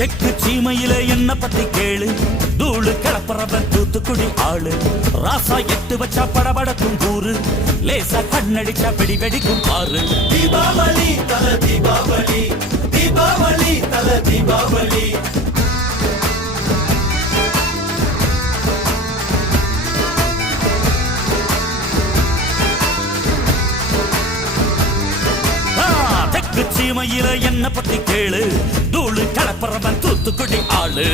தெற்கு சீமையில என்ன பத்தி கேளு, தூளு கிளப்புறவன் தூத்துக்குடி ஆளு. ராசா எட்டு வச்சா படபடக்கும் கூறு, லேசா கண்ணடிச்சா வெடி வெடிக்கும் பாரு. தீபாவளி தல தீபாவளி, தீபாவளி தல தீபாவளி. தெற்கு சீமையில என்ன பத்தி கேளு, தூளு கிளப்புறவன் தூத்துக்குடி ஆளு.